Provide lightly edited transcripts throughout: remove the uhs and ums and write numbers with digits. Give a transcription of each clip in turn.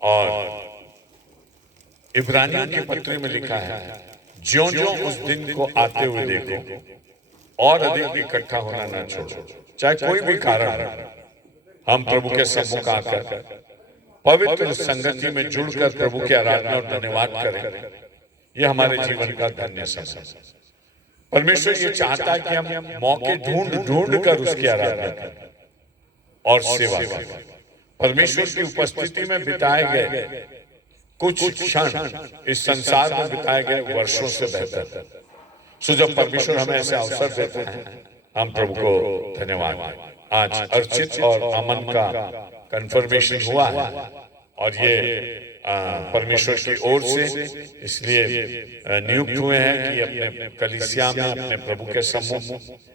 और इब्रानियों के पत्र में लिखा है, ज्यों-ज्यों उस दिन को आते हुए देखो और अधिक इकट्ठा होना न छोड़ो। चाहे कोई भी कारण हो, हम प्रभु के सम्मुख आकर पवित्र संगति में जुड़कर प्रभु की आराधना और धन्यवाद करें। यह हमारे जीवन का धन्य समय। परमेश्वर ये चाहता है कि हम मौके ढूंढ ढूंढ कर उसकी आराधना करें और सेवा करें। परमेश्वर की उपस्थिति में बिताए गए कुछ क्षण इस संसार में बिताए गए वर्षों से बेहतर। सो जब परमेश्वर हमें ऐसे अवसर देते हैं, हम प्रभु को धन्यवाद। आज अर्चित और अमन का कंफर्मेशन हुआ है और ये परमेश्वर की ओर से इसलिए नियुक्त हुए हैं कि अपने कलीसिया में अपने प्रभु के सम्मुख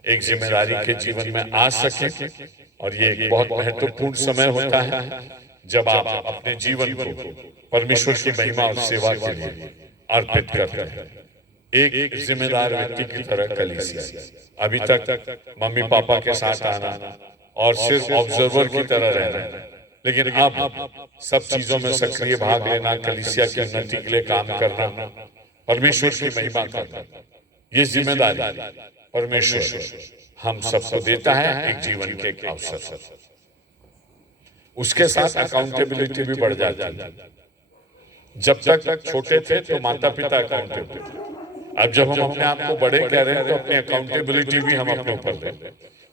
एक जिम्मेदारी के जीवन में आ सके। और ये एक बहुत महत्वपूर्ण समय होता है जब आप अपने जीवन को परमेश्वर की महिमा और सेवा के लिए अर्पित करते हैं, एक जिम्मेदार व्यक्ति की तरह कलीसिया। अभी तक मम्मी पापा के साथ आना और सिर्फ ऑब्जर्वर की तरह रहना, लेकिन अब सब चीजों में सक्रिय भाग लेना, कलीसिया की उन्नति के लिए काम करना, परमेश्वर की महिमा करना, ये जिम्मेदारी परमेश्वर हम सबको देता है एक जीवन के एक अवसर। उसके साथ अकाउंटेबिलिटी भी बढ़ जाती है। जब तक छोटे थे तो माता पिता अकाउंटेबल थे, अब जब हम अपने आप को बड़े कह रहे हैं तो अपनी अकाउंटेबिलिटी भी हम अपने ऊपर लें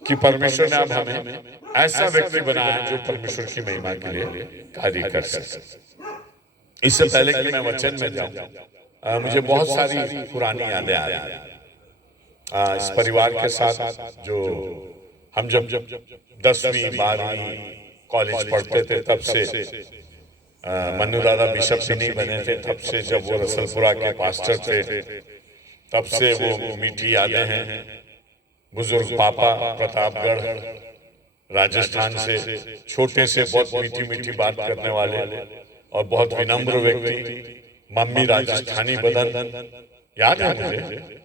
कि परमेश्वर ने अब हमें ऐसा व्यक्ति बनाया जो परमेश्वर की महिमा के लिए कार्य कर सके। इससे पहले कि मैं वचन में जाऊं, मुझे बहुत सारी पुरानी यादें आ रही हैं। इस परिवार के साथ जो हम जब 10वीं 12वीं कॉलेज पढ़ते थे तब से, मन्नू दादा बिशप भी नहीं बने थे तब से, जब वो रसलपुरा के पास्टर थे तब से वो मीठी यादें हैं। बुजुर्ग पापा प्रतापगढ़ राजस्थान से, छोटे से बहुत मीठी मीठी बात करने वाले और बहुत विनम्र व्यक्ति। मम्मी राजस्थानी बदन, याद है मुझे,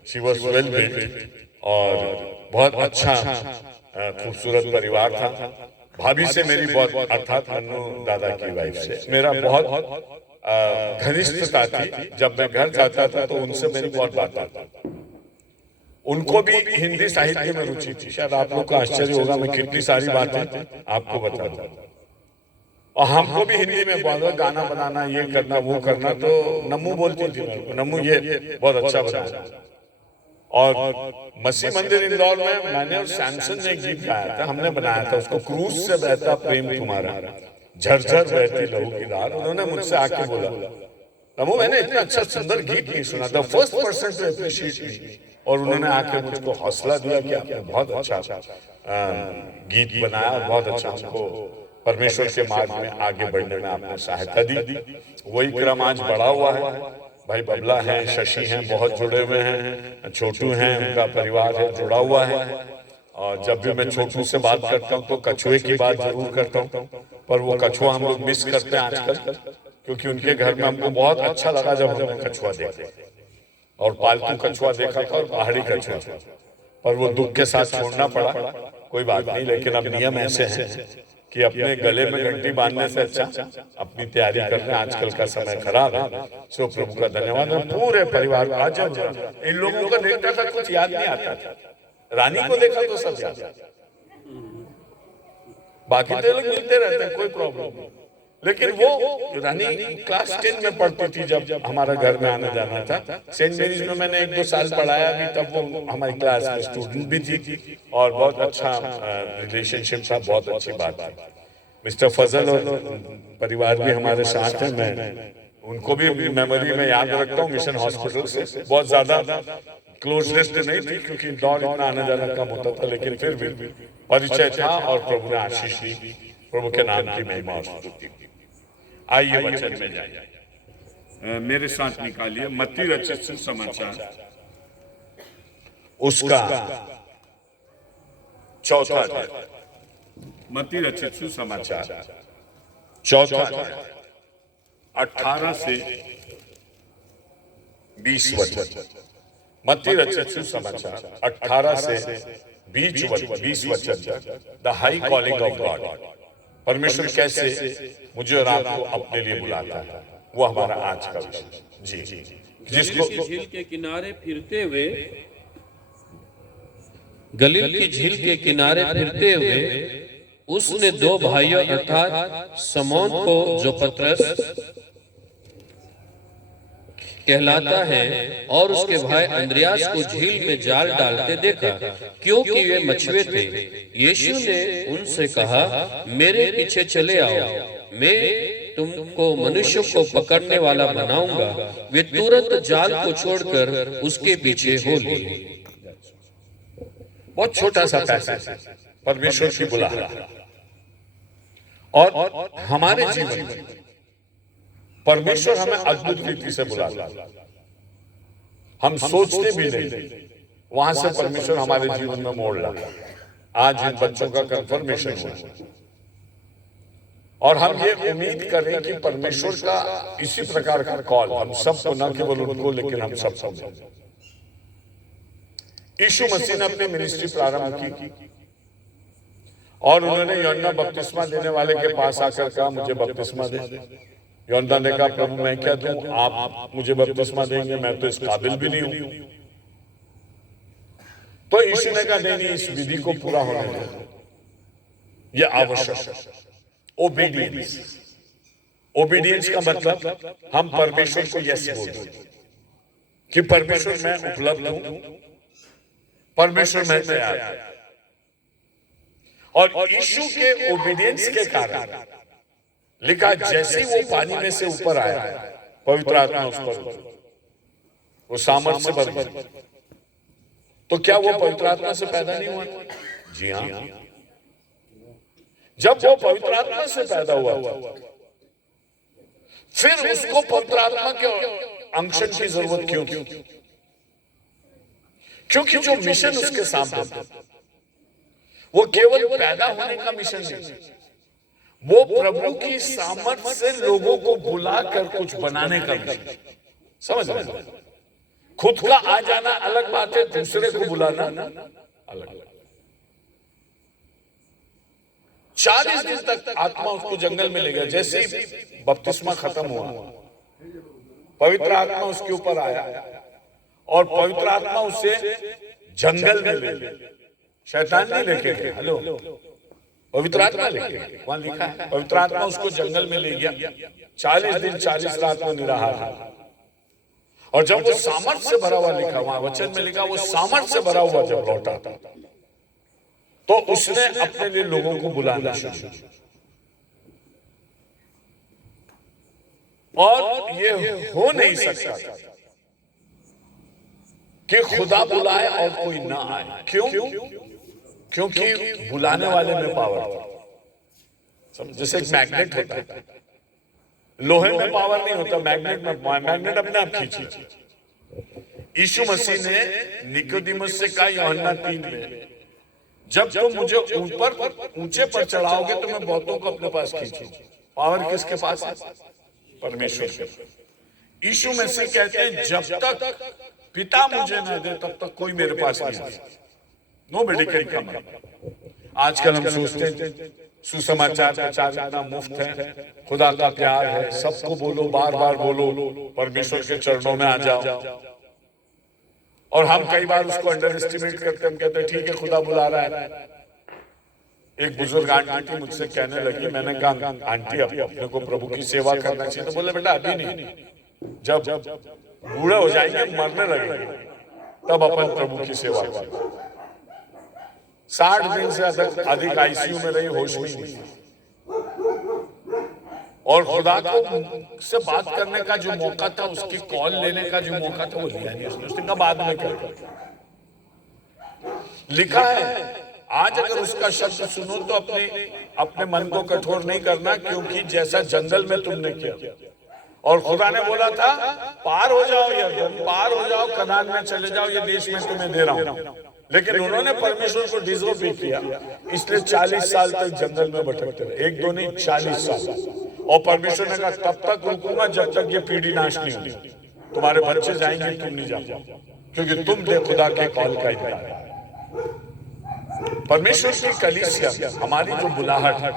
शी वॉज वेल बिल्ट और बहुत अच्छा खूबसूरत परिवार था। भाभी से मेरी बहुत, अर्थात मन्नू दादा की वाइफ से मेरा बहुत घनिष्ठता थी। जब मैं घर जाता था तो उनसे मेरी बहुत बात आती। उनको भी हिंदी साहित्य में रुचि थी। शायद आप लोग को आश्चर्य होगा मैं कितनी सारी बातें आपको बता दूं। और हमको भी हिंदी में बहुत गाना बनाना, ये करना वो करना, तो नम्मू बोलती थी मेरे को, नम्मू ये बहुत अच्छा बनाया। और मसीह मंदिर इंदौर में मैंने और सैमसन ने एक गीत गाया था, हमने बनाया था उसको, क्रूज से बहता प्रेम तुम्हारा, झरझर बहती लहू की धार। उन्होंने मुझसे आके बोला, नम्मू मैंने इतना अच्छा सुंदर गीत नहीं सुना, the first person to appreciate me. और उन्होंने आके मुझको हौसला दिया कि आपने बहुत अच्छा गीत बनाया, बहुत अच्छा हमको परमेश्वर के मार्ग में आगे बढ़ने में आपने सहायता दी। वही क्रम आज बढ़ा हुआ है। भाई बबला है, शशि हैं, बहुत जुड़े हुए हैं, छोटू हैं, उनका परिवार है जुड़ा हुआ है। और जब भी मैं छोटू से बात करता हूँ तो कछुए की बात जरूर करता हूँ, पर वो कछुआ हम लोग मिस करते हैं आजकल, क्योंकि उनके घर में हमको बहुत अच्छा लगा जब हमने कछुआ देखा, और पालतू कछुआ देखा था और पहाड़ी कछुआ, पर वो दुख के साथ छोड़ना पड़ा। कोई बात नहीं, लेकिन अब नियम ऐसे हैं कि अपने गले में घंटी बांधने से अच्छा अपनी तैयारी कर रहे हैं। आजकल का समय खराब है। सो प्रभु का धन्यवाद। पूरे परिवार आज इन लोगों को देखता था कुछ याद नहीं आता था, रानी को देखा तो सब याद, बाकी तो लोग मिलते रहते हैं, कोई प्रॉब्लम नहीं। लेकिन वो रानी क्लास 10 में पढ़ती थी जब हमारा घर में आना जाना था। सेंट मेरीज में मैंने 1-2 साल पढ़ाया भी, तब वो हमारी क्लास में स्टूडेंट भी थी और बहुत अच्छा रिलेशनशिप था, बहुत अच्छी बात थी। मिस्टर फजल और परिवार भी हमारे साथ हैं, मैं उनको भी मेमोरी में याद रखता हूँ। मिशन हॉस्पिटल से बहुत ज्यादा क्लोजनेस नहीं थी क्योंकि इंदौर इतना आना जाना कम होता था, लेकिन फिर भी परिचय था और प्रभु ने आशीष दी। प्रभु के नाम की महिमा और स्तुति। आइए वचन में जाइए, मेरे साथ निकालिए मत्ती रचित सुसमाचार उसका 4था अध्याय। मत्ती रचित सुसमाचार 4था अध्याय 18 से 20 वचन। मत्ती रचित सुसमाचार 18 से 20 वचन, the high calling of God. परमेश्वर कैसे मुझे और आपको अपने लिए बुलाता है, वो हमारा आज का विषय। जी, जिसको झील के किनारे फिरते हुए, गलील की झील के किनारे फिरते हुए उसने दो भाइयों अर्थात समौन को, जो पतरस कहलाता है, और उसके भाई अंद्रयास को झील में जाल डालते देखा, क्योंकि वे मछुए थे। यीशु ने उनसे कहा, मेरे पीछे चले आओ, मैं तुमको मनुष्यों को पकड़ने वाला बनाऊंगा। वे तुरंत जाल को छोड़कर उसके पीछे हो लिए। बहुत छोटा सा पैसा परमेश्वर की बुलाहट, और हमारे जीवन में परमेश्वर हमें अद्भुत रीति से बुलाता है, हम सोचते भी नहीं, वहां से परमेश्वर हमारे जीवन में मोड़ लाता। आज इन बच्चों का कंफर्मेशन हुआ, और हम ये उम्मीद करें कि परमेश्वर का इसी प्रकार का कॉल हम सबको, न केवल उनको लेकिन हम सबको। यीशु मसीह ने अपनी मिनिस्ट्री प्रारंभ की, और उन्होंने यूहन्ना बपतिस्मा देने वाले के पास आकर कहा, मुझे बपतिस्मा दे। यूहन्ना ने कहा, प्रभु मैं क्या दूं, आप मुझे बपतिस्मा देंगे, मैं तो इस काबिल भी नहीं हूं। तो यीशु ने कहा, नहीं, इस विधि को पूरा होने दो, ये आवश्यक। ओबीडियंस, ओबीडियंस का मतलब हम परमेश्वर को यस बोलते कि परमेश्वर मैं उपलब्ध हूं, परमेश्वर मैं तैयार हूं। और यीशु के ओबीडियंस के कारण लिखा, जैसे वो पानी में से ऊपर आया, पवित्र आत्मा उस पर, वो सामर्थ से भर गया। तो क्या वो पवित्र आत्मा से पैदा नहीं हुआ? जी हाँ। जब वो पवित्र आत्मा से पैदा हुआ, फिर उसको पवित्र आत्मा के अंशन की जरूरत क्यों थी? क्योंकि जो मिशन उसके सामने था, वो केवल पैदा होने का मिशन नहीं, वो प्रभु की सामर्थ्य से लोगों को बुलाकर कुछ बनाने का मिशन। समझ रहे हैं? खुद का आ जाना अलग बात है, दूसरे को बुलाना अलग। 40 दिन तक आत्मा उसको जंगल में ले गया। जैसे ही बपतिस्मा खत्म हुआ, पवित्र आत्मा उसके ऊपर आया, और पवित्र आत्मा उसे जंगल में ले गया। शैतान नहीं लेके गया, हेलो, पवित्र आत्मा लेके, वहां लिखा है पवित्र आत्मा उसको जंगल में ले गया। 40 दिन 40 रात में निराहार रहा, और जब वो सामर्थ्य से भरा हुआ, लिखा वहां वचन में लिखा, वो सामर्थ्य से भरा हुआ जब लौटा, तो उसने अपने लिए लोगों को बुलाना शुरू किया। और ये हो नहीं सकता कि खुदा बुलाए और कोई ना आए। क्यों? क्योंकि बुलाने वाले में पावर था। जैसे एक मैग्नेट होता है, लोहे में पावर नहीं होता, मैग्नेट में, मैग्नेट अपने आप खींचे। यीशु मसीह ने निकोदेमुस से कहा यूहन्ना 3 में, जब तुम मुझे ऊपर ऊंचे पर चढ़ाओगे तो मैं बहुतों को अपने पास खींचूंगा। पावर किसके पास है? परमेश्वर के। यीशु मसीह कहते हैं, जब तक पिता मुझे न दे तब तक कोई मेरे पास नहीं आ सकता। Nobody can come. आजकल हम सोचते हैं सुसमाचार प्रचार इतना मुफ्त है, खुदा का प्यार है, सबको बोलो, बार बार बोलो, परमेश्वर के चरणों में आ जाओ। और हम कई बार उसको अंडर एस्टिमेट करते, हम कहते हैं ठीक है खुदा बुला रहा है। एक बुजुर्ग आंटी थी, मुझसे कहने लगी, मैंने कहा आंटी अपने को प्रभु की सेवा करना चाहिए, तो बोले बेटा अभी नहीं, जब बूढ़े हो जाएंगे, मरने लगेंगे, तब अपन प्रभु की सेवा करें। 60 दिन से अधिक आईसीयू में रही, होश में नहीं, और खुदा को से बात करने का जो मौका था, उसकी कॉल लेने का जो मौका था, वो लिया नहीं उसने कहा बाद में कर। लिखा है, आज अगर उसका शब्द सुनो तो अपने मन को कठोर नहीं करना, क्योंकि जैसा जंगल में तुमने किया, और खुदा ने बोला था पार हो जाओ, यरदन पार हो जाओ, कनान में चले जाओ, ये देश में तुम्हें दे रहा हूं। लेकिन उन्होंने परमेश्वर को डिसोबे भी किया, इसलिए 40 साल तक जंगल में भटकते रहे, 1-2 नहीं 40 साल। और परमेश्वर ने कहा तब तक रुकूंगा जब तक ये पीढ़ी नाश नहीं होती, तुम्हारे बच्चे जाएंगे, तुम नहीं जाओ, क्योंकि तुम दे खुदा के कॉल का इंतजार। परमेश्वर की कलीसिया, हमारी जो बुलाहट है,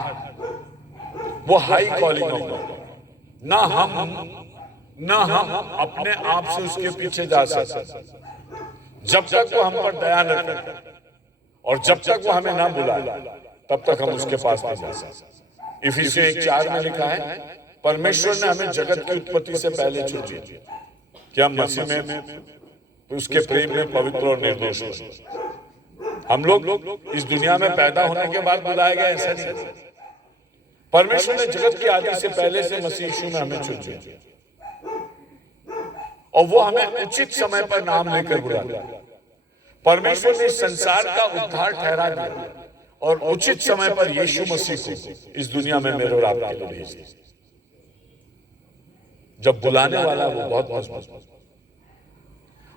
वो हाई कॉलिंग ऑफ गॉड। ना हम अपने आप से उसके पीछे जा सकते जब तक वो हम पर दया न करे, और जब तक वो हमें ना बुलाए तब तक हम उसके पास नहीं जा सकते। इफिसियों 1:4 में लिखा है, परमेश्वर ने हमें जगत की उत्पत्ति से पहले चुन लिया कि हम मसीह में उसके प्रेम में पवित्र और निर्दोष हो। हम लोग इस दुनिया में पैदा होने के बाद बुलाए गए, ऐसा नहीं। परमेश्वर ने जगत की आदि से पहले से मसीह यीशु में हमें चुन लिया, और वो हमें उचित समय पर नाम लेकर बुला लिया। परमेश्वर ने इस संसार का उद्धार ठहरा दिया और उचित समय पर यीशु मसीह को इस दुनिया में मेरे और आपके लिए भेज दिया। जब बुलाने वाला वो बहुत मजबूत,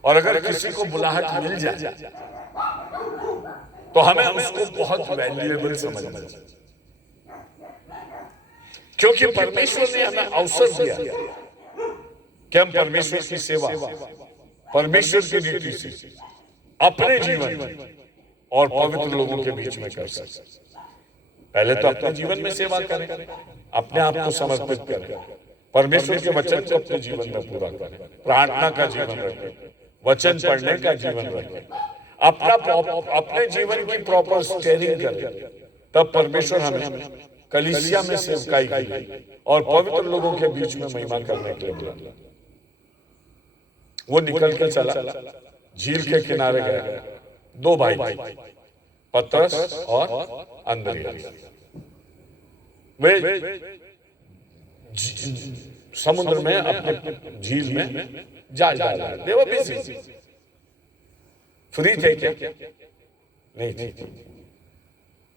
और अगर किसी को बुलाहट मिल जाए तो हमें उसको बहुत वैल्यूएबल समझना चाहिए, क्योंकि परमेश्वर ने हमें अवसर दिया कि हम परमेश्वर की सेवा, परमेश्वर की रीति से अपने जीवन में और पवित्र लोगों के बीच में कर सकते। पहले तो अपने जीवन में सेवा करें, अपने आप को समर्पित करें, परमेश्वर के वचन को अपने जीवन में पूरा करें, प्रार्थना का जीवन रखें, वचन पढ़ने का जीवन रखें, अपने जीवन की प्रॉपर स्टेयरिंग करें। तब परमेश्वर हमें कलीसिया में सेवकाई की और पवित्र लोगों के बीच में महिमा करने के लिए बुलाया। वो निकल के चला, झील के किनारे गया, 2 भाई पतरस और अंद्रियास। वे समुद्र में अपने झील में जाल डाल रहे थे। वो बिजी, फ्री थे क्या? नहीं थे।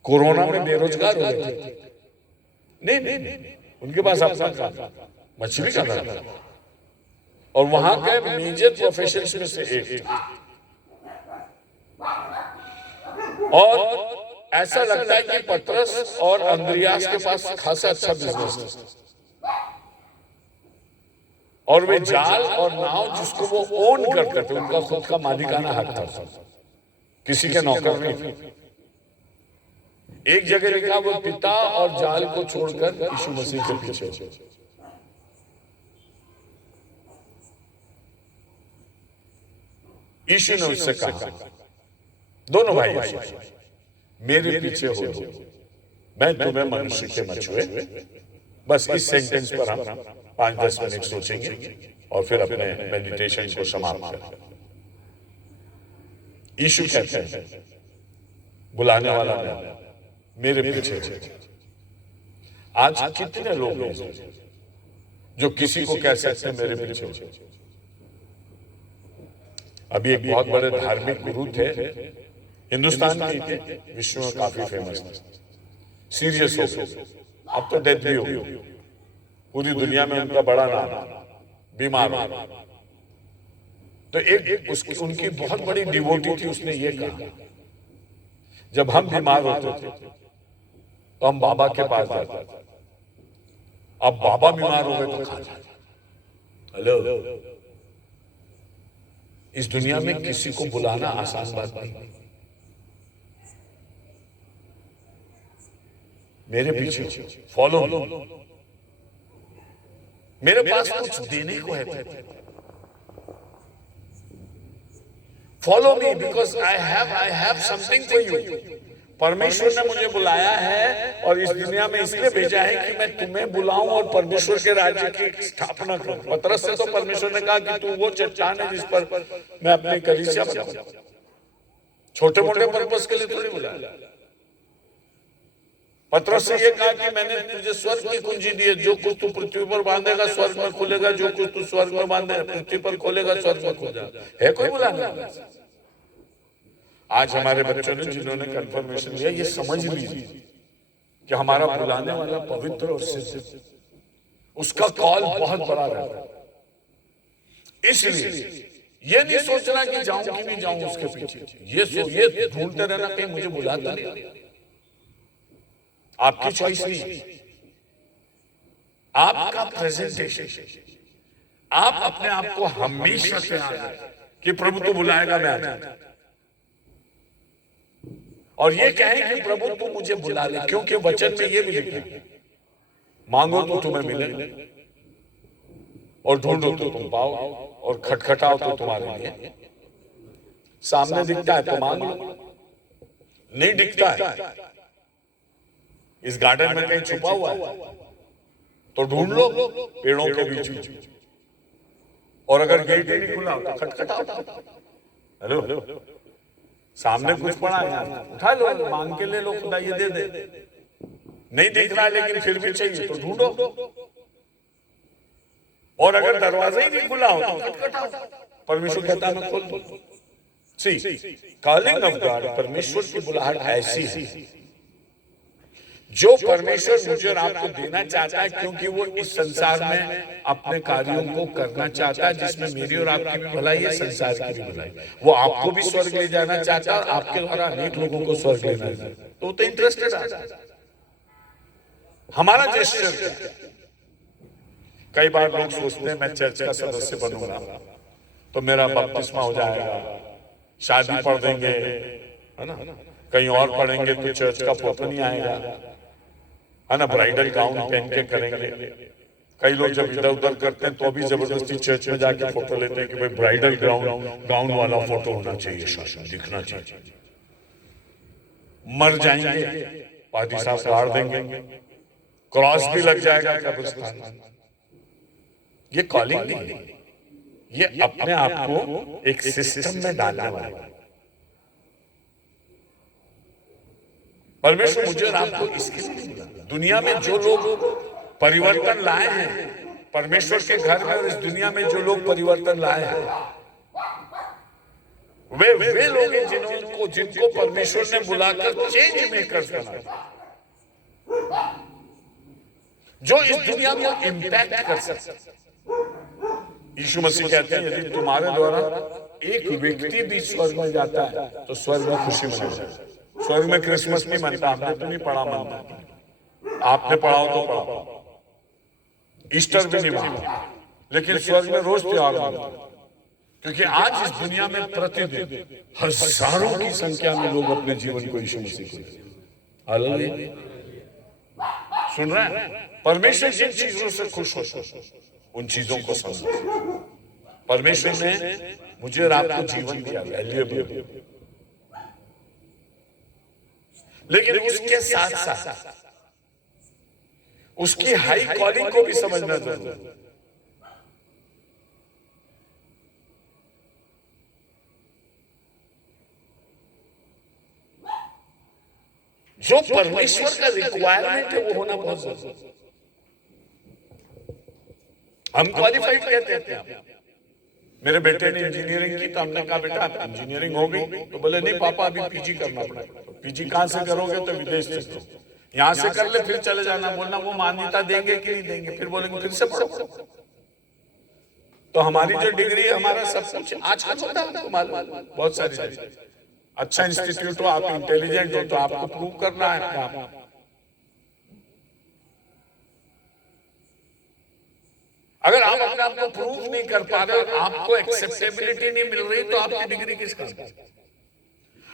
कोरोना में बेरोजगार हो गए थे? नहीं, उनके पास अपना काम, मछली का काम था, और वहां के मेजर प्रोफेशंस में से एक। और ऐसा लगता है कि पतरस और अंद्रियास के पास खासा अच्छा बिजनेस था, और वे जाल और नाव जिसको वो ओन करते थे, उनका खुद का मालिकाना हक था, किसी के नौकर नहीं थे। एक जगह लिखा, वो पिता और जाल को छोड़कर यीशु मसीह के पीछे। यीशु ने उससे कहा, दोनों भाई मेरे पीछे हो, मैं तुम्हें मनुष्य के मछुए। बस इस सेंटेंस पर हम 5-10 मिनट सोचेंगे और फिर अपने मेडिटेशन को समाप्त करेंगे। यीशु कहते हैं, बुलाने वाला मैं, मेरे पीछे। आज कितने लोग हैं जो किसी को कह सकते हैं मेरे पीछे? अभी एक बहुत बड़े धार्मिक गुरु थे, हिंदुस्तान के थे, विश्व में काफी फेमस थे, सीरियस हो गए, अब तो डेथ भी हो गई। पूरी दुनिया में उनका बड़ा नाम, बीमार हो। तो एक उनकी बहुत बड़ी डिवोटी थी, उसने ये कहा, जब हम बीमार होते थे तो हम बाबा के पास जाते थे, अब बाबा बीमार हो गए तो कहां जाते? हेलो, इस दुनिया में किसी को बुलाना आसान बात नहीं। मेरे पीछे फॉलो, मेरे पास कुछ देने को है, follow me because I have something for you. परमेश्वर ने मुझे बुलाया है और इस दुनिया में इसलिए भेजा है कि मैं तुम्हें बुलाऊं और परमेश्वर के राज्य की स्थापना करूं। पतरस से तो परमेश्वर ने कहा कि तू वो चट्टान है जिस पर मैं अपनी कलीसिया बनाऊं। छोटे मोटे पर्पस के लिए थोड़ी बुलाया। पतरस से ये कहा कि मैंने तुझे स्वर्ग की कुंजी दी है, जो कुछ तू पृथ्वी पर बांधेगा स्वर्ग में खुलेगा, जो कुछ तू स्वर्ग में बांधे पृथ्वी पर खोलेगा स्वर्ग में खुल जाएगा। है कोई बुलाने? आज हमारे बच्चों ने जिन्होंने कंफर्मेशन लिया, ये समझ लीजिए कि हमारा बुलाने वाला पवित्र और सिद्ध, उसका कॉल बहुत बड़ा रहता है। इसलिए ये नहीं सोचना कि जाऊं कि नहीं जाऊं उसके पीछे, ये ढूंढते रहना कहीं मुझे बुलाता नहीं। आपकी चॉइस नहीं, आपका प्रेजेंटेशन। आप अपने आप को हमेशा तैयार रखें कि प्रभु तो बुलाएगा, मैं आ जाऊंगा, और ये कहें कि प्रभु तू मुझे बुला ले, क्योंकि वचन में ये भी लिखा है मांगो तो तुम्हें मिले, और ढूंढो तो तुम पाओ, और खटखटाओ तो तुम्हारे लिए सामने दिखता है तो मांग लो, नहीं दिखता है, इस गार्डन में कहीं छुपा हुआ है तो ढूंढ लो पेड़ों के बीच में, और अगर गेट ही नहीं खुला तो खटखटाओ। हेलो, सामने कुछ पड़ा है यार, उठा लो, मांग के ले लो, खुदा ये दे दे। नहीं दिख रहा लेकिन फिर भी चाहिए तो ढूंढो, और अगर दरवाजा ही नहीं खुला हो तो खटखटाओ। परमेश्वर कहता है मैं खोल दूं। सी कॉलिंग ऑफ गॉड, परमेश्वर की बुलाहट ऐसी है जो परमेश्वर मुझे और आपको देना चाहता है, क्योंकि वो इस संसार में अपने कार्यों को करना चाहता है जिसमें मेरी और आपकी भी भलाई है, संसार की भी भलाई। वो आपको भी स्वर्ग ले जाना चाहता है और आपके द्वारा अनेक लोगों को स्वर्ग ले जाना चाहता है, तो इंटरेस्टेड है। हमारा जेस्चर, कई बार लोग सोचते हैं मैं चर्च का सदस्य बनूंगा तो मेरा बपतिस्मा हो जाएगा, शादी पढ़ देंगे, है ना, कहीं और पढ़ेंगे तो चर्च का फोटो नहीं आएगा, है ना, ब्राइडल गाउन पहन के करेंगे। कई लोग जब इधर उधर करते हैं तो अभी जबरदस्ती चर्च में जाके फोटो लेते हैं कि भाई ब्राइडल गाउन वाला फोटो होना चाहिए, शासन दिखना चाहिए। मर जाएंगे, पादी साहब गाड़ देंगे, क्रॉस भी लग जाएगा कब्रिस्तान में। ये कॉलिंग नहीं, ये अपने आप को एक सिस्टम में डालने वाला। परमेश्वर मुझे और आपको इसके लिए, दुनिया में जो लोग परिवर्तन लाए हैं, परमेश्वर के घर में और इस दुनिया में जो लोग परिवर्तन लाए हैं, वे लोग हैं जिनको परमेश्वर ने बुलाकर चेंज मेकर्स बनाया, जो इस दुनिया को इम्पैक्ट कर सकते। यीशु मसीह कहते हैं यदि तुम्हारे द्वारा एक व्यक्ति भी स्वर्ग में जाता है तो स्वर्ग में खुशी मनाओ। स्वर्ग में क्रिसमस नहीं मनता, हमने तो नहीं पढ़ा मनता, आपने पढ़ाओ तो पढ़ाओ, ईस्टर भी नहीं मनता, लेकिन स्वर्ग में रोज त्योहार मनता, क्योंकि आज इस दुनिया में प्रतिदिन हजारों की संख्या में लोग अपने जीवन को यीशु मसीह को, हालेलुया, सुन रहे हैं। परमेश्वर जिन चीजों से खुश हो उन चीजों को समझो। परमेश्वर ने मुझे और आपको जीवन दिया, वैल्यूएबल, लेकिन उसके साथ साथ उसकी हाई कॉलिंग को भी समझना जरूरी है। जो परमेश्वर का रिक्वायरमेंट है वो होना बहुत जरूरी है। हम क्वालिफाइड कहते हैं। मेरे बेटे ने इंजीनियरिंग की तो हमने कहा बेटा इंजीनियरिंग हो गई, तो बोले नहीं पापा अभी पीजी करना पड़ेगा। पीजी कहां से करोगे? तो विदेश से करो, यहां से कर ले फिर चले जाना। बोलना वो मान्यता देंगे कि नहीं देंगे, फिर बोलेंगे फिर से पढ़ो। तो हमारी जो डिग्री है, हमारा सब कुछ आजकल होता है, बहुत सारी अच्छा इंस्टीट्यूट हो, आप इंटेलिजेंट हो तो आपको प्रूव करना है अपने आप। अगर आप अपने आप को प्रूव नहीं कर पा रहे और आपको एक्सेप्टेबिलिटी नहीं मिल रही तो आपकी डिग्री किस काम की?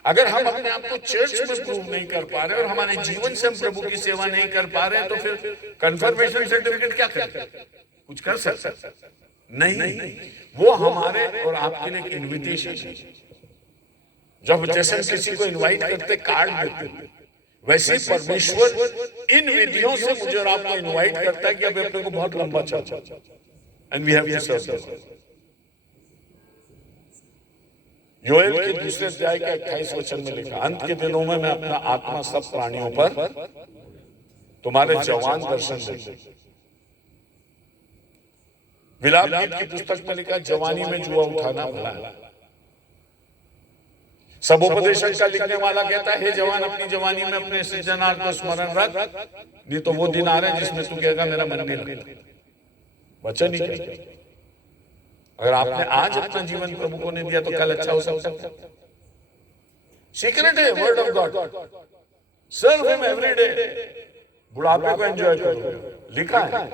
अगर हम अपने आप को चर्च में प्रूव नहीं कर पा रहे और हमारे जीवन से हम प्रभु की सेवा नहीं कर पा रहे तो फिर कंफर्मेशन सर्टिफिकेट क्या करें? कुछ कर सकते नहीं। वो हमारे और आपके लिए एक इन्विटेशन है। जब जैसे हम किसी को इनवाइट करते कार्ड देते, वैसे परमेश्वर इन विधियों से मुझे और आपको इनवाइट करता है कि अब अपने को बहुत लंबा चलता and we have to serve. Joel के दूसरे अध्याय के 28 वचन में लिखा, अंत के दिनों में मैं अपना आत्मा सब प्राणियों पर तुम्हारे जवान दर्शन दूंगा। विलाप गीत की पुस्तक में लिखा, जवानी में जुआ उठाना भला है। सबोपदेशक का लिखने वाला कहता है, हे जवान अपनी जवानी में अपने सृजनहार को स्मरण रख, नहीं तो वो दिन आ रहे हैं जिसमें तू कहेगा मेरा मन नहीं लगता। वचन ही कहता, अगर आपने आज अपना जीवन प्रभु को नहीं दिया तो कल अच्छा हो सकता है। सीक्रेट है word of God, serve him every day. बुढ़ापे को एंजॉय करो, लिखा है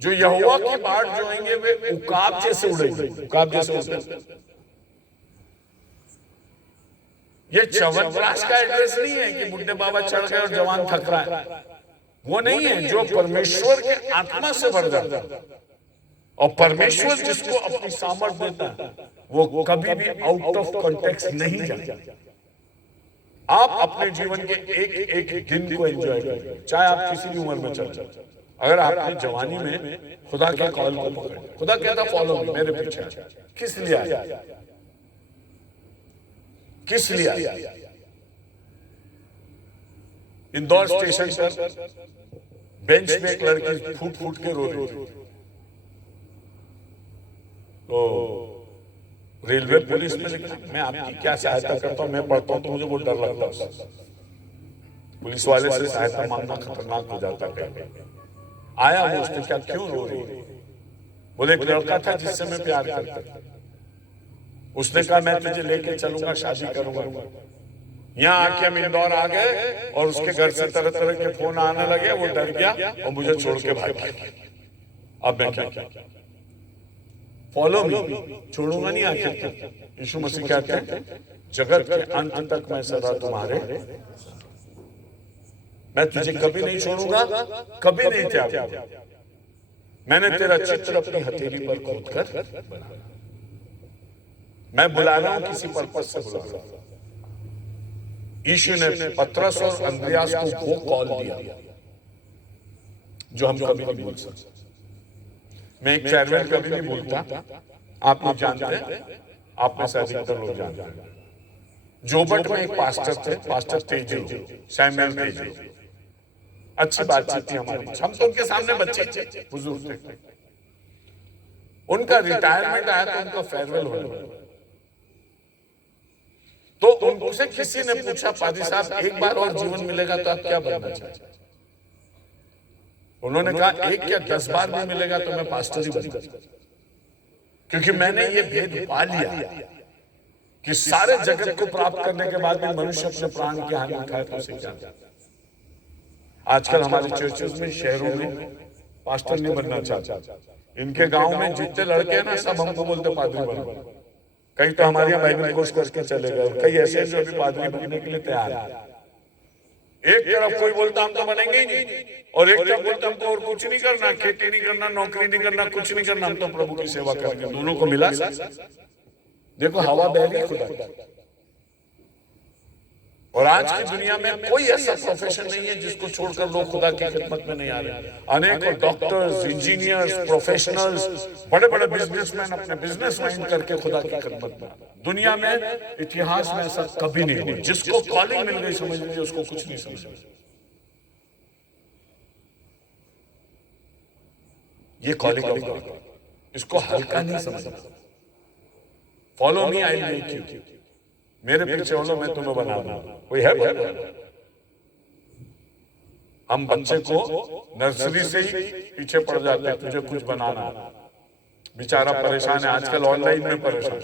जो यहोवा की बाट जोएंगे वे उकाब जैसे उड़ेंगे। उकाब जैसे उड़ते, ये च्यवनप्राश का एड्रेस नहीं है कि बुढ़े बाबा चढ़ गए और जवान थक रहा है। वो नहीं है जो परमेश्वर के आत्मा से भर जाता है। और परमेश्वर जिसको अपनी सामर्थ्य देता है वो कभी भी आउट ऑफ कॉन्टेक्स्ट नहीं जाता। आप अपने जीवन के एक एक दिन को एंजॉय करें, चाहे आप किसी भी उम्र में चल जाए। अगर आपने जवानी में खुदा के कॉल को पकड़े, खुदा कहता फॉलो मी, मेरे पीछे आ। किस लिए आया? किस लिए आया? इंदौर स्टेशन पर बेंच में एक लड़की फूट फूट के रो रही थी। तो रेलवे पुलिस में लिखा, मैं आपकी क्या सहायता करता हूं? मैं पढ़ता हूं तो मुझे बहुत डर लगता है। पुलिस वाले से सहायता मांगना खतरनाक हो जाता है। आया वो, उसने क्या, क्यों रो रही? बोले एक लड़का था जिससे मैं प्यार करता था। उसने कहा मैं तुझे लेके चलूंगा, शादी करूंगा। यहाँ आके हम इंदौर आ गए और उसके घर से तरह तरह के फोन आने लगे। वो डर गया और मुझे छोड़ के भाग गया। अब मैं क्या? फॉलो मी, छोड़ूंगा नहीं आखिर। यीशु मसीह कहते हैं जगत के अंत तक मैं सदा तुम्हारे, मैं तुझे कभी नहीं छोड़ूंगा, कभी नहीं त्यागूंगा। मैंने तेरा चित्र अपनी हथेली पर खोद कर बना। मैं बुला रहा हूं, किसी पर्पस से बुला रहा हूं। यीशु ने पतरस और अंद्रियास को वो कॉल दिया जो हम कभी नहीं भूल सकते। मैं एक फेयरवेल कभी नहीं भूलता। आप लोग जानते हैं, आप में से अधिकतर लोग जानते हैं, जोबट में एक पास्टर थे, पास्टर तेजू, सैमुअल तेजू। अच्छी बातचीत थी हमारी। हम तो उनके सामने बच्चे थे, बुजुर्ग थे। उनका रिटायरमेंट आया तो उनका फेयरवेल हो। तो उनसे किसी ने पूछा, पादी साहब एक बार और जीवन मिलेगा तो आप क्या बनना चाहते? उन्होंने कहा एक या 10 बार भी मिलेगा तो मैं पास्टर ही बनूंगा, क्योंकि मैंने ये भेद पा लिया कि सारे जगत को प्राप्त करने के बाद भी मनुष्य अपने प्राण की हानि उठाए तो उसे क्या। आजकल हमारे चर्चेस में, शहरों में पास्टर नहीं बनना चाहता। इनके गांव में जितने लड़के हैं ना, सब हमको बोलते पादरी बनो। कई तो हमारे यहाँ बाइबल कोर्स करके चले गए, कई ऐसे जो अभी पादरी बनने के लिए तैयार है। एक तरफ कोई बोलता हम तो बनेंगे ही नहीं, और एक तरफ बोलता हमको और कुछ नहीं करना, खेती नहीं करना, नौकरी नहीं करना, कुछ नहीं करना, हम तो प्रभु की सेवा करेंगे। दोनों को मिला देखो, हवा बह रही खुदा। और आज की दुनिया में कोई ऐसा प्रोफेशन नहीं है जिसको छोड़कर लोग खुदा की खिदमत में नहीं आ रहे। अनेकों डॉक्टर्स, इंजीनियर्स, प्रोफेशनल्स, बड़े बड़े बिजनेसमैन अपने बिजनेस माइंड करके खुदा की खिदमत में। दुनिया में इतिहास में ऐसा कभी नहीं हुआ। जिसको कॉलिंग मिल गई समझ लीजिए उसको कुछ नहीं समझ। ये कॉलिंग, इसको हल्का नहीं समझना। Follow me, I will make you. मेरे पीछे बोलो, मैं तुम्हें बना दूंगा। कोई है बोल? हम बच्चे को नर्सरी से ही पीछे पड़ जाते हैं, तुझे कुछ बनाना। बेचारा परेशान है, आजकल ऑनलाइन में परेशान।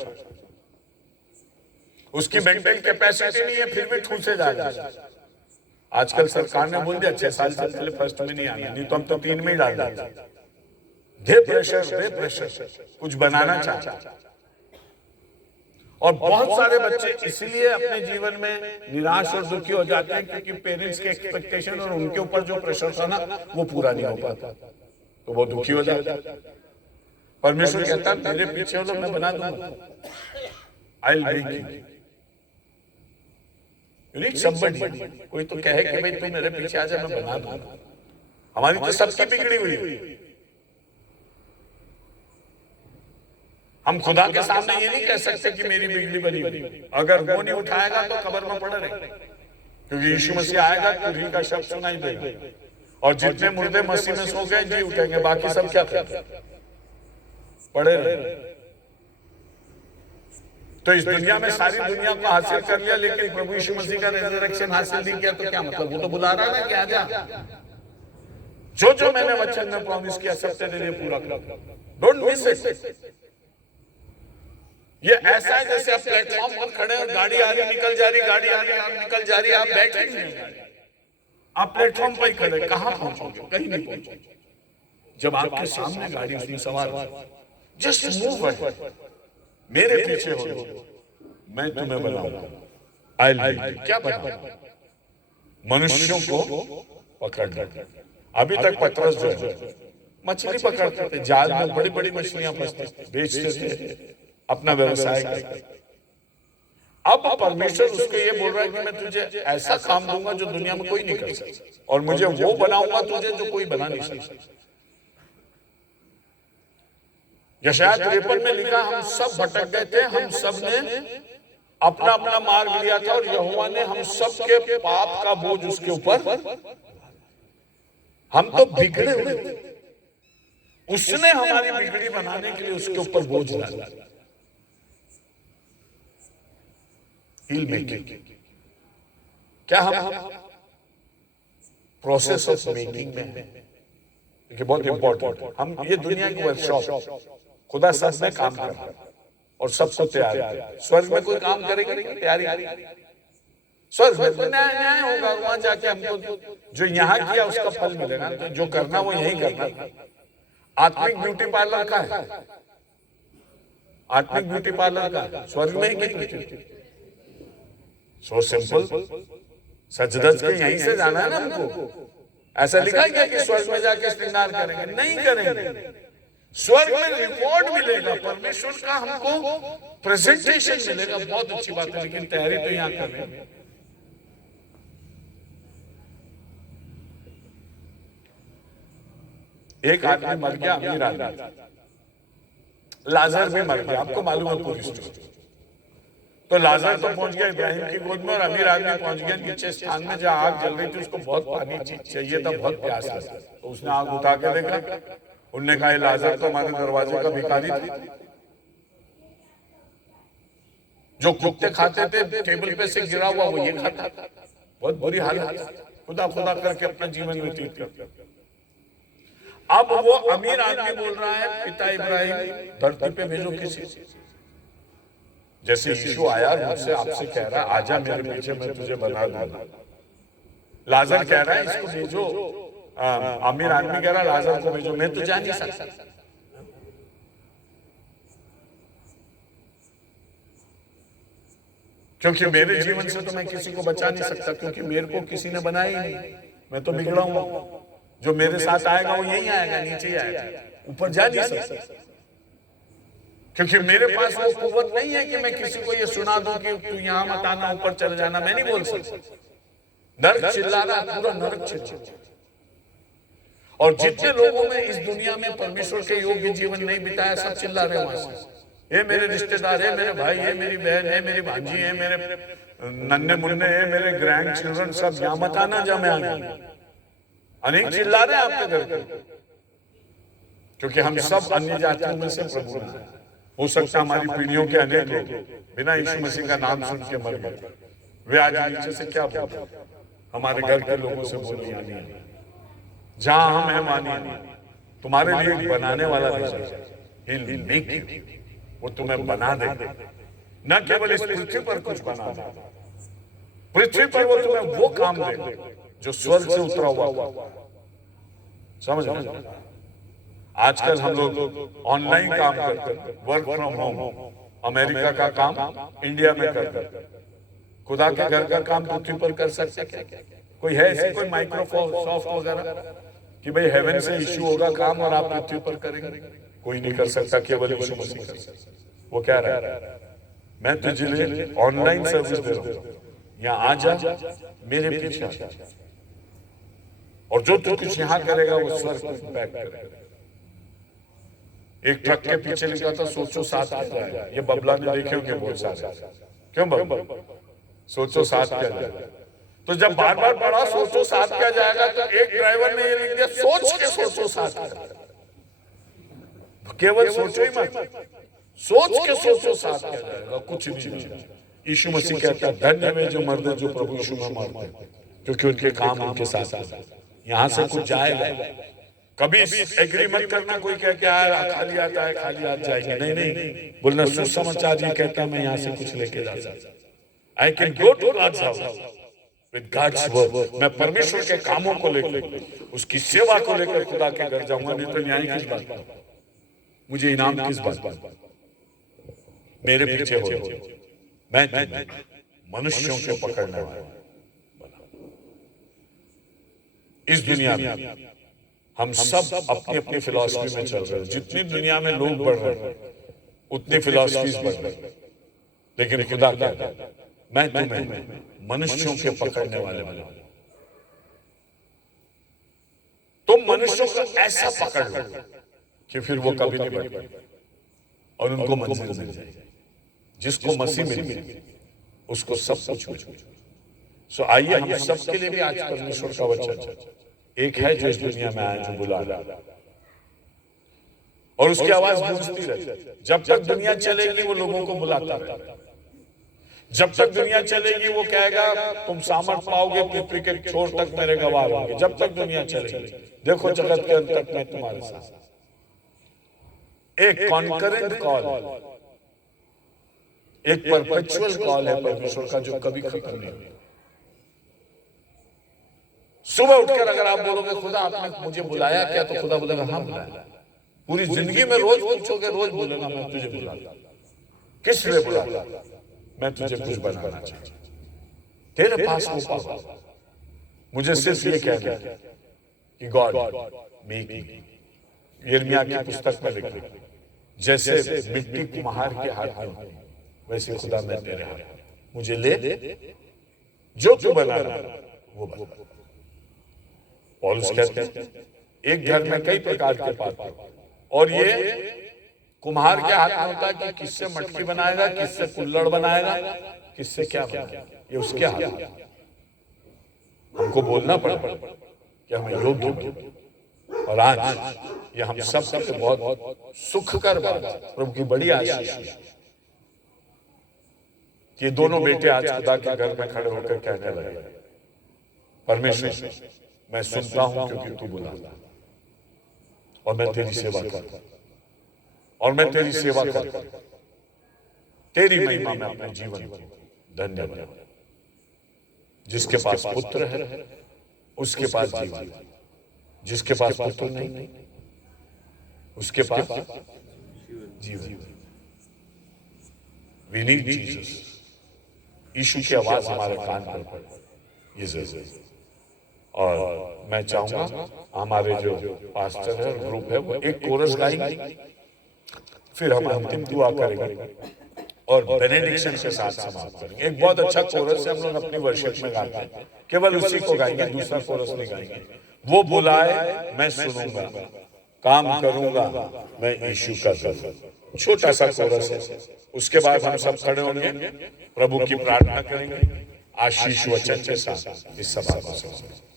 उसकी मेंटल कैपेसिटी नहीं है, फिर भी ठूसे जा रहा है। आजकल सरकार ने बोल दिया 6 साल से पहले फर्स्ट में नहीं आना, नहीं तो हम तो 3 में ही डाल देते। दे प्रेशर, कुछ बनाना चाहता। और बहुत सारे बच्चे इसलिए अपने जीवन में निराश और दुखी हो जाते हैं क्योंकि पेरेंट्स के एक्सपेक्टेशन और उनके ऊपर जो प्रेशर था ना, वो पूरा नहीं हो पाता, तो वो दुखी हो जाता है। परमेश्वर कहता है मेरे पीछे हो, मैं बना दूंगा। I will make you. You need somebody. कोई तो कहे कि भाई तू मेरे पीछे आ जा, मैं बना दूंगा। हमारी तो सबकी बिगड़ी हुई है। हम खुदा के सामने ये नहीं कह सकते कि मेरी बिगड़ी बनी हुई। अगर वो नहीं उठाएगा तो कब्र में पड़े रहेंगे, क्योंकि यीशु मसीह आएगा तो तुरही का शब्द सुनाई देगा। और जितने मुर्दे मसीह में सो गए जी उठेंगे, बाकी सब क्या करेंगे? पड़े रहे। तो इस दुनिया में सारी दुनिया को हासिल कर लिया, लेकिन प्रभु यीशु मसीह का रिजरेक्शन हासिल नहीं किया तो क्या मतलब? वो तो बुला रहा है कि आजा, जो मैंने वचन में प्रॉमिस किया सब तेरे लिए पूरा कर। Don't miss it. ये ऐसा है जैसे आप प्लेटफॉर्म पर खड़े और गाड़ी आ रही निकल जा रही, गाड़ी आ रही आप निकल जा रही, आप बैठे नहीं, आप प्लेटफॉर्म पर ही खड़े, कहां पहुंचोगे? कहीं नहीं पहुंचोगे। जब आपके सामने गाड़ी उसमें सवार, जस्ट मूव अहेड, मेरे पीछे हो, मैं तुम्हें बनाऊंगा। I will. क्या बनाऊंगा? मनुष्यों को पकड़ना। अभी तक पतरस जो है मछली पकड़ते थे, जाल में बड़ी बड़ी मछलियां फंसती थी, बेचते थे, अपना व्यवसाय करते। अब परमेश्वर उसको ये बोल रहा है कि मैं तुझे ऐसा काम दूंगा जो दुनिया में कोई नहीं कर सकता, और मुझे वो बनाऊंगा तुझे जो कोई बना नहीं सकता। यशायाह 53 में लिखा, हम सब भटक गए थे, हम सब ने अपना अपना मार्ग लिया था, और यहोवा ने हम सब के पाप का बोझ उसके ऊपर, हम तो बिगड़े हुए थे, उसने हमारी बिगड़ी बनाने के लिए उसके ऊपर बोझ डाला। He'll make it. क्या हम प्रोसेस ऑफ मेकिंग में है? देखिए बहुत इंपॉर्टेंट है। हम ये दुनिया की वर्कशॉप, खुदा सब में काम कर रहा है और सबको तैयार है। स्वर्ग में कोई काम करेगा नहीं, तैयारी। स्वर्ग में तो न्याय होगा, वहां जाके हमको जो यहाँ किया उसका फल मिलेगा। तो जो करना वो यही करना। आत्मिक ब्यूटी पार्लर का है, आत्मिक ब्यूटी पार्लर का स्वर्ग में ही सो सिंपल, सच धज के यहीं से जाना है ना हमको। ऐसा लिखा है क्या कि स्वर्ग में जाके श्रृंगार करेंगे? नहीं करेंगे। स्वर्ग में रिवॉर्ड मिलेगा, परमेश्वर का हमको प्रेजेंटेशन मिलेगा। बहुत अच्छी बात है, लेकिन तैयारी तो यहाँ कर रहे हैं। एक आदमी मर गया, अमीर आदमी, लाजर भी मर गया। आपको मालूम है पूरी स्टोरी। तो लाजर तो पहुंच गया इब्राहिम की गोद में, और अमीर आदमी पहुंच गया नीचे स्थान में जहां आग जल रही थी। उसको बहुत पानी चाहिए था, बहुत प्यास था। तो उसने आग उठा के देखा। उनने कहा, लाजर तो हमारे दरवाजे का भिखारी था, जो कुत्ते खाते थे, टेबल पे से गिरा हुआ वो ये खाता था। बहुत बुरी हालत, खुदा खुदा करके अपना जीवन व्यतीत करता। अब वो अमीर आदमी बोल रहा है, पिता इब्राहिम धरती पे भेजो किसी। जैसे यीशु आया मुझसे आपसे कह रहा, आजा मेरे पीछे, मैं तुझे बना दूंगा। लाजर कह रहा है इसको भेजो, अमीर आदमी कह रहा लाजर को भेजो, मैं तो जा नहीं सकता, क्योंकि मेरे जीवन से तो मैं किसी को बचा नहीं सकता, क्योंकि मेरे को किसी ने बनाया ही नहीं। मैं तो बिगड़ा हूं। जो मेरे साथ आएगा वो यही आएगा, नीचे ही आएगा, ऊपर जा नहीं सकता। क्योंकि मेरे पास वो कुव्वत नहीं है कि मैं किसी को ये सुना दूं कि तू यहां मत आना, ऊपर चले जाना। मैं नहीं बोल सकता। नरक चिल्ला रहा, पूरा नरक चिल्ला। और जितने लोगों में इस दुनिया में परमेश्वर के योग्य जीवन नहीं बिताया, सब चिल्ला रहे वहां से। ये मेरे रिश्तेदार है, मेरे भाई है, मेरी बहन है, मेरी भांजी है, मेरे नन्हे मुन्ने है, मेरे ग्रैंड चिल्ड्रन, सब यहां मत आना जहां मैं आ गया। अनेक चिल्ला रहे हैं आपके घर पे, क्योंकि हम सब अन्य जातियों में से प्रभु हैं। हो सकता है हमारी पीढ़ियों के अनेक लोग बिना यीशु मसीह का नाम सुन के मर गए। वे आज नीचे से क्या बोले? हमारे घर के लोगों से बोलो, यानी जहां हम हैं मानिए, तुम्हारे लिए एक बनाने वाला देश, वो तुम्हें बना देगा। न केवल इस पृथ्वी पर कुछ बना दे, पृथ्वी पर वो तुम्हें वो काम दे जो स्वर्ग से उतरा हुआ। समझ रहे? आजकल हम लोग ऑनलाइन काम करते हैं, वर्क फ्रॉम होम। अमेरिका का काम इंडिया में करते हैं। खुदा के घर का काम पृथ्वी पर कर सकते क्या? कोई है ऐसी कोई माइक्रोसॉफ्ट वगैरह कि भाई हेवन से इश्यू होगा काम और आप पृथ्वी पर करेंगे? कोई नहीं कर सकता, केवल यीशु मसीह कर सकता। वो क्या रहा है, मैं तुझे लिए ऑनलाइन सर्विस दे रहा हूं, यहाँ आ जा, मेरे पीछे आ, और जो तू कुछ यहाँ करेगा वो स्वर्ग में बैक करेगा। एक ट्रक के पीछे लिखा था सोचो साथ क्या जाएगा। ये बबला ने देखे होंगे बहुत सारे। क्यों बबला? सोचो साथ क्या जाएगा। तो जब बार बार पढ़ा सोचो साथ क्या जाएगा, तो एक ड्राइवर ने ये लिख दिया सोच के सोचो साथ। केवल सोचो ही मत, सोच के सोचो साथ क्या जाएगा, कुछ नहीं। यीशु मसीह कहता है धन्य वे जो मर्द जो प्रभु यीशु में मरते हैं, क्योंकि उनके काम उनके साथ। यहाँ से कुछ जाएगा। कभी एग्री मत करना कोई कह के आया खाली आता है खाली हाथ जाएगी। नहीं नहीं, बोलना सुसमाचार ये कहता है मैं यहाँ से कुछ लेके जा सकता। I can go to God's house with God's work. मैं परमेश्वर के कामों को लेकर, उसकी सेवा को लेकर खुदा के घर जाऊंगा। नहीं तो न्याय किस बात का, मुझे इनाम किस बात का? मेरे पीछे हो, मैं मनुष्यों को पकड़ने वाला। इस दुनिया में हम सब अपनी अपनी फिलॉसफी में चल रहे हैं। जितनी दुनिया में लोग बढ़ रहे हैं उतनी फिलॉसफीज बढ़ रही हैं, लेकिन खुदा कहता है मैं तुम्हें मनुष्यों के पकड़ने वाले बनाऊंगा। तुम मनुष्यों को ऐसा पकड़ लो कि फिर वो कभी नहीं बढ़ पाए और उनको मंजिल मिल जाए। जिसको मसीह मिल गई उसको सब कुछ मिल गया। सो आइए हम सबके लिए भी आज परमेश्वर का वचन, एक है जो इस दुनिया में आया, जो बुला रहा और उसकी आवाज गूंजती रहे। जब तक दुनिया चलेगी वो लोगों को बुलाता रहेगा। जब तक दुनिया चलेगी वो कहेगा तुम सामर्थ पाओगे पृथ्वी के छोर तक मेरे गवाह होंगे। जब तक दुनिया चलेगी, देखो जगत के अंत तक मैं तुम्हारे साथ। एक कॉन्करेंट कॉल, एक परपेचुअल कॉल है परमेश्वर का, जो कभी खत्म नहीं होगा। सुबह उठकर अगर आप बोलोगे खुदा आपने मुझे बुलाया क्या, तो खुदा बोलेगा हाँ बुलाया। पूरी जिंदगी में रोज पूछोगे, रोज बोलेगा मैं तुझे बुलाता। किस लिए बुलाता? मैं तुझे कुछ बनाना चाहता, तेरे पास वो पावर। मुझे सिर्फ ये कहना है कि गॉड मेक मी। यिर्मयाह की पुस्तक में लिखा जैसे मिट्टी कुम्हार के हाथ में होती है, वैसे खुदा मैं तेरे हाथ में, मुझे ले जो तू बना रहा वो बना। पौलुस कहते हैं एक घर में कई प्रकार के पात्र, और ये कुम्हार के हाथ में होता है कि किससे मटकी बनाएगा, किससे कुल्हड़ बनाएगा, किससे क्या बनाएगा, ये उसके हाथ में। हमको बोलना पड़ा कि हम योग्य हैं। और आज ये हम सब के बहुत सुखकर बात, प्रभु की बड़ी आशीष है कि दोनों बेटे आज खुदा के घर में खड़े होकर कहने लगे परमेश्वर मैं सुनता हूं क्योंकि तू बुलाता, और मैं तेरी सेवा करता, और मैं तेरी सेवा करता, तेरी महिमा में अपने जीवन को धन्य बना। जिसके पास पुत्र है उसके पास जीवन, जिसके पास पुत्र नहीं उसके पास जीवन। We need Jesus. यीशु की आवाज हमारे कान पर पड़े, ये जरूरी है। और मैं चाहूंगा हमारे जो पास्टर है और ग्रुप है वो एक कोरस गाएंगे, फिर हम अंतिम दुआ करेंगे और बेनेडिक्शन के साथ समाप्त करेंगे। एक बहुत अच्छा कोरस है, हम लोग अपनी वर्शिप में गाते हैं, केवल उसी को गाएंगे, दूसरा कोरस नहीं गाएंगे। वो बुलाए मैं सुनूंगा, काम करूंगा मैं यीशु का करूंगा। छोटा सा कोरस है, उसके बाद हम सब खड़े होंगे, प्रभु की प्रार्थना करेंगे आशीष वचन के साथ इस सभा को समाप्त।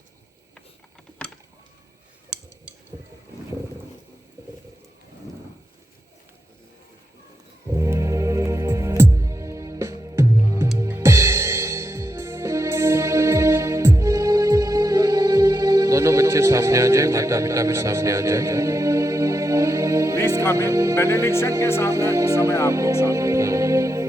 दोनों बच्चे सामने आ जाए, माता पिता भी सामने आ जाए। Please come in. बेनेडिक्शन के सामने समय आप लोग सामने।